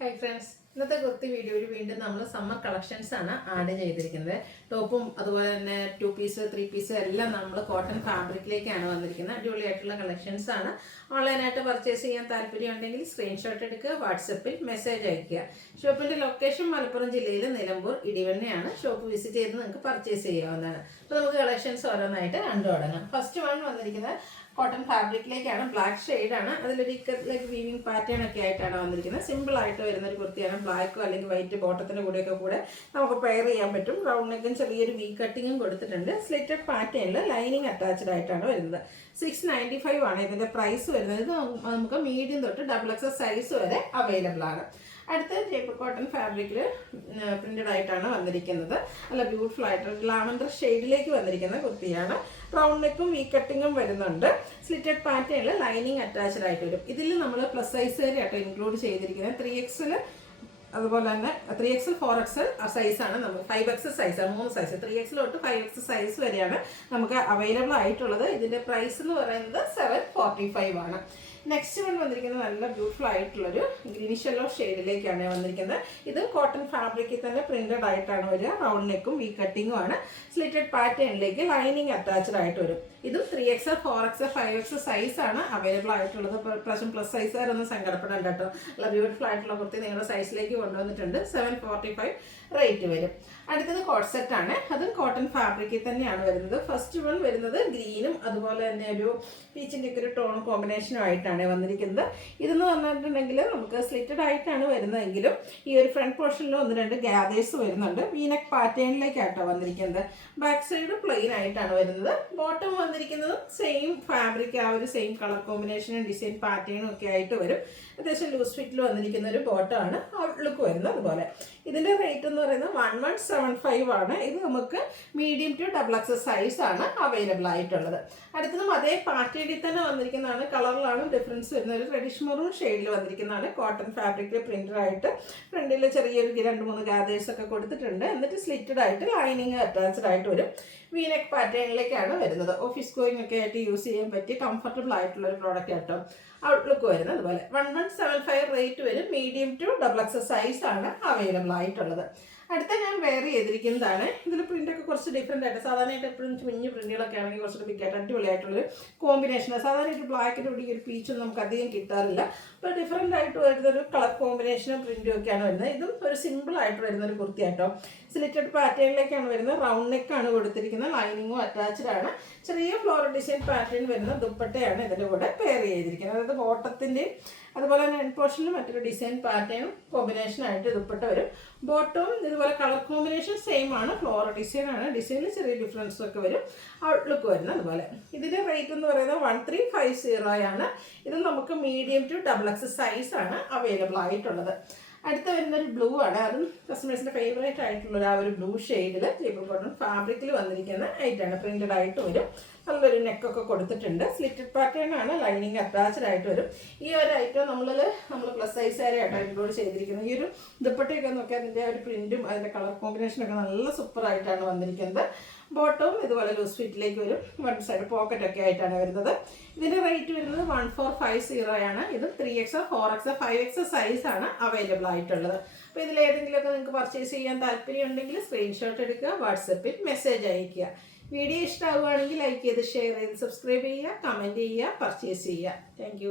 Hi friends, ഇന്നത്തെ കുർത്തി വീഡിയോയിൽ വീണ്ടും നമ്മൾ സമ്മർ കളക്ഷൻസ് ആണ് ആഡ് ചെയ്തിരിക്കുന്നത്. ടോപ്പും അതുപോലെ തന്നെ 2 പീസ് 3 പീസ് എല്ലാം നമ്മൾ കോട്ടൺ ഫാബ്രിക്കിലേക്കാണ് വന്നിരിക്കുന്നത്. അടിപൊളിയായിട്ടുള്ള കളക്ഷൻസ് ആണ്. ഓൺലൈനായിട്ട് പർച്ചേസ് ചെയ്യാൻ താല്പര്യം ഉണ്ടെങ്കിൽ സ്ക്രീൻഷോട്ട് എടുക്കുക, വാട്സപ്പിൽ മെസ്സേജ് അയയ്ക്കുക. ഷോപ്പിൻ്റെ ലൊക്കേഷൻ മലപ്പുറം ജില്ലയിൽ നിലമ്പൂർ ഇടിവണ്ണയാണ്. ഷോപ്പ് വിസിറ്റ് ചെയ്ത് നിങ്ങൾക്ക് പർച്ചേസ് ചെയ്യാവുന്നതാണ്. അപ്പോൾ നമുക്ക് കളക്ഷൻസ് ഓരോന്നായിട്ട് കണ്ടു തുടങ്ങാം. ഫസ്റ്റ് വൺ വന്നിരിക്കുന്നത് കോട്ടൺ ഫാബ്രിക്കിലേക്കാണ്. ബ്ലാക്ക് ഷെയ്ഡാണ്. അതിലൊരു ഇക്കത്തിലേക്ക് വീവിങ് പാറ്റേൺ ഒക്കെ ആയിട്ടാണ് വന്നിരിക്കുന്നത്. സിമ്പിൾ ആയിട്ട് വരുന്നൊരു കുർത്തിയാണ്. ബ്ലാക്കോ അല്ലെങ്കിൽ വൈറ്റ് ബോട്ടത്തിൻ്റെ കൂടെ നമുക്ക് പെയർ ചെയ്യാൻ പറ്റും. റൗണ്ട് നെക്കും ചെറിയൊരു വി കട്ടിങ്ങും കൊടുത്തിട്ടുണ്ട്. സ്ലിറ്റഡ് പാറ്റേണിൽ ലൈനിങ് അറ്റാച്ച്ഡ് ആയിട്ടാണ് വരുന്നത്. 695 ആണ് ഇതിൻ്റെ പ്രൈസ് വരുന്നത്. ഇത് നമുക്ക് മീഡിയം തൊട്ട് XXL സൈസ് വരെ അവൈലബിൾ ആണ്. അടുത്ത ജയ്പൂർ കോട്ടൺ ഫാബ്രിക്കിൽ പ്രിന്റഡ് ആയിട്ടാണ് വന്നിരിക്കുന്നത്. നല്ല ബ്യൂട്ടിഫുൾ ആയിട്ട് ലാവൻഡർ ഷെയ്ഡിലേക്ക് വന്നിരിക്കുന്ന കുർത്തിയാണ്. റൗണ്ട് നെക്കും വി കട്ടിങ്ങും വരുന്നുണ്ട്. സ്ലിറ്റഡ് പാറ്റേണിൽ ലൈനിങ് അറ്റാച്ച്ഡ് ആയിട്ട് വരും. ഇതിൽ നമ്മൾ പ്ലസ് സൈസ് വരെയായിട്ട് ഇൻക്ലൂഡ് ചെയ്തിരിക്കുന്നത്. 3XL അതുപോലെ തന്നെ 3XL 4XL സൈസാണ്. നമുക്ക് 5XL സൈസാണ്. 3 സൈസ് 3XL തൊട്ട് 5XL സൈസ് വരെയാണ് നമുക്ക് അവൈലബിൾ ആയിട്ടുള്ളത്. ഇതിൻ്റെ പ്രൈസ് എന്ന് പറയുന്നത് 745 ആണ്. നെക്സ്റ്റ് വൺ വന്നിരിക്കുന്നത് നല്ല ബ്യൂട്ടിഫുൾ ആയിട്ടുള്ളൊരു ഗ്രീനിഷ് യെല്ലോ ഷെയ്ഡിലേക്കാണ് വന്നിരിക്കുന്നത്. ഇത് കോട്ടൺ ഫാബ്രിക്കിൽ തന്നെ പ്രിന്റഡ് ആയിട്ടാണ് വരിക. റൗണ്ട് നെക്കും വി കട്ടിങ്ങും ആണ്. സ്ലിറ്റഡ് പാറ്റേണിലേക്ക് ലൈനിങ് അറ്റാച്ച്ഡ് ആയിട്ട് വരും. ഇതും 3XL 4XL 5XL സൈസാണ് അവൈലബിൾ ആയിട്ടുള്ളത്. പ്രാവശ്യം പ്ലസ് സൈസുകാരൊന്നും സങ്കടപ്പെടേണ്ട കേട്ടോ. നല്ല ബ്യൂട്ടിഫുൾ ആയിട്ടുള്ള കുർത്തി നിങ്ങളുടെ സൈസിലേക്ക് കൊണ്ടുവന്നിട്ടുണ്ട്. 745 റേറ്റ് വരും. അടുത്തത് കോട്ട് സെറ്റ് ആണ്. അതും കോട്ടൺ ഫാബ്രിക്കിൽ തന്നെയാണ് വരുന്നത്. ഫസ്റ്റ് വൺ വരുന്നത് ഗ്രീനും അതുപോലെ തന്നെ ഒരു പീച്ചിൻ്റെ ഒക്കെ ഒരു ടോൺ കോമ്പിനേഷനും ആയിട്ടാണ് വന്നിരിക്കുന്നത്. ഇതെന്ന് പറഞ്ഞിട്ടുണ്ടെങ്കിൽ നമുക്ക് സ്ലിറ്റഡ് ആയിട്ടാണ് വരുന്നതെങ്കിലും ഈ ഒരു ഫ്രണ്ട് പോർഷനിൽ 1-2 ഗ്യാദേഴ്സ് വരുന്നുണ്ട്. വീനെക്ക് പാറ്റേണിലേക്കായിട്ടോ വന്നിരിക്കുന്നത്. ബാക്ക് സൈഡ് പ്ലെയിൻ ആയിട്ടാണ് വരുന്നത്. ബോട്ടം വന്നിരിക്കുന്നത് സെയിം ഫാബ്രിക്, ആ ഒരു സെയിം കളർ കോമ്പിനേഷനും ഡിസൈൻ പാറ്റേണും ഒക്കെ ആയിട്ട് വരും. അത്യാവശ്യം ലൂസ് ഫിറ്റിൽ വന്നിരിക്കുന്ന ഒരു ബോട്ടമാണ് ഔട്ട്ലുക്ക് വരുന്നത്. അതുപോലെ ഇതിൻ്റെ റേറ്റ് എന്ന് പറയുന്നത് 1175 ആണ്. ഇത് നമുക്ക് മീഡിയം ടു XXL സൈസ് ആണ് അവൈലബിൾ ആയിട്ടുള്ളത്. അടുത്തതും അതേ പാറ്റേണിൽ തന്നെ വന്നിരിക്കുന്നതാണ്. കളറിലാണ് ഡിഫറൻസ് വരുന്നത്. ഒരു റെഡിഷ് മെറൂൺ ഷെയ്ഡിൽ വന്നിരിക്കുന്നതാണ്. കോട്ടൺ ഫാബ്രിക്കിൽ പ്രിന്റഡ് ആയിട്ട് ഫ്രണ്ടിൽ ചെറിയൊരു 2-3 ഗാദേഴ്സ് ഒക്കെ കൊടുത്തിട്ടുണ്ട്. എന്നിട്ട് സ്ലിറ്റഡ് ആയിട്ട് ലൈനിങ് അറ്റാച്ച്ഡ് ആയിട്ട് വരും. വീനെക്ക് പാറ്റേണിലേക്കാണ് വരുന്നത്. ഓഫീസ് ഗോയിങ് ഒക്കെ ആയിട്ട് യൂസ് ചെയ്യാൻ പറ്റിയ കംഫർട്ടബിൾ ആയിട്ടുള്ള ഒരു പ്രോഡക്റ്റ് ആട്ടോ. ഔട്ട്ലുക്ക് വരുന്നത് അതുപോലെ 1175 റേറ്റ് വരും. മീഡിയം ടു XXL സൈസ് ആണ് അവൈലബിൾ ആയിട്ടുള്ളത്. അടുത്ത ഞാൻ വെയർ ചെയ്തിരിക്കുന്നതാണ്. ഇതിൽ പ്രിൻ്റൊക്കെ കുറച്ച് ഡിഫറെൻ്റ് ആയിട്ട്, സാധാരണയായിട്ട് എപ്പോഴും കുഞ്ഞു പ്രിന്റുകളൊക്കെ ആണെങ്കിൽ കുറച്ച് ബിഗായിട്ട് അടിപൊളിയായിട്ടുള്ളൊരു കോമ്പിനേഷനാണ്. സാധാരണയായിട്ട് ബ്ലാക്കിൻ്റെ കൂടി ഒരു പീച്ചൊന്നും നമുക്ക് അധികം കിട്ടാറില്ല. അപ്പോൾ ഡിഫറെൻ്റ് ആയിട്ട് വരുന്നൊരു കളർ കോമ്പിനേഷനും പ്രിൻറ്റും ഒക്കെയാണ് വരുന്നത്. ഇതും ഒരു സിമ്പിൾ ആയിട്ട് വരുന്നൊരു കുർത്തി ആട്ടോ. സ്ലിറ്റഡ് പാറ്റേണിലേക്കാണ് വരുന്നത്. റൗണ്ട് നെക്കാണ് കൊടുത്തിരിക്കുന്നത്. ലൈനിങ്ങും അറ്റാച്ച്ഡ് ആണ്. ചെറിയ ഫ്ലോറൽ ഡിസൈൻ പാറ്റേൺ വരുന്ന ദുപ്പട്ടയാണ് ഇതിൻ്റെ കൂടെ പെയർ ചെയ്തിരിക്കുന്നത്. അതായത് ബോട്ടത്തിൻ്റെ അതുപോലെ തന്നെ എൻഡ് പോർഷനിൽ മറ്റൊരു ഡിസൈൻ പാറ്റേണും കോമ്പിനേഷനായിട്ട് ദുപ്പട്ട വരും. ബോട്ടവും ഇതുപോലെ കളർ കോമ്പിനേഷൻ സെയിം ആണ്. ഫ്ലോറൽ ഡിസൈൻ ആണ്. ഡിസൈനിൽ ചെറിയ ഡിഫറൻസും ഒക്കെ വരും. ഔട്ട്ലുക്ക് വരുന്നത് അതുപോലെ. ഇതിൻ്റെ റേറ്റ് എന്ന് പറയുന്നത് 1350 ആണ്. ഇത് നമുക്ക് മീഡിയം ടു XXL സൈസ് ആണ് അവൈലബിൾ ആയിട്ടുള്ളത്. അടുത്ത വരുന്നൊരു ബ്ലൂ ആണ്. അതും കസ്റ്റമേഴ്സിൻ്റെ ഫേവറേറ്റ് ആയിട്ടുള്ള ആ ഒരു ബ്ലൂ ഷെയ്ഡിൽ ജയ്പൂർ കോട്ടൺ ഫാബ്രിക്കിൽ വന്നിരിക്കുന്ന ഐറ്റാണ്. പ്രിന്റഡ് ആയിട്ട് വരും. നല്ലൊരു നെക്കൊക്കെ കൊടുത്തിട്ടുണ്ട്. സ്ലിറ്റഡ് പാറ്റേൺ ആണ്. ലൈനിങ് അറ്റാച്ച്ഡ് ആയിട്ട് വരും. ഈ ഒരു ഐറ്റം നമ്മൾ പ്ലസ് സൈസ് വരെയായിട്ടോ ഇൻക്ലൂഡ് ചെയ്തിരിക്കുന്നത്. ഈ ഒരു ദുപ്പട്ടയൊക്കെ നോക്കിയാൽ അതിൻ്റെ ഒരു പ്രിന്റും അതിൻ്റെ കളർ കോമ്പിനേഷനൊക്കെ നല്ല സൂപ്പറായിട്ടാണ് വന്നിരിക്കുന്നത്. ബോട്ടവും ഇതുപോലെ ലൂസ് ഫിറ്റിലേക്ക് വരും. വൺ സൈഡ് പോക്കറ്റ് ഒക്കെ ആയിട്ടാണ് വരുന്നത്. ഇതിൻ്റെ റേറ്റ് വരുന്നത് 1450 ആണ്. ഇത് 3XL 4XL 5XL സൈസ് ആണ് അവൈലബിൾ ആയിട്ടുള്ളത്. അപ്പോൾ ഇതിലേതെങ്കിലുമൊക്കെ നിങ്ങൾക്ക് പർച്ചേസ് ചെയ്യാൻ താല്പര്യം ഉണ്ടെങ്കിൽ സ്ക്രീൻഷോട്ട് എടുക്കുക, വാട്സപ്പിൽ മെസ്സേജ് അയയ്ക്കുക. വീഡിയോ ഇഷ്ടമാവുകയാണെങ്കിൽ ലൈക്ക് ചെയ്ത് ഷെയർ ചെയ്ത് സബ്സ്ക്രൈബ് ചെയ്യുക, കമൻറ്റ് ചെയ്യുക, പർച്ചേസ് ചെയ്യുക. താങ്ക്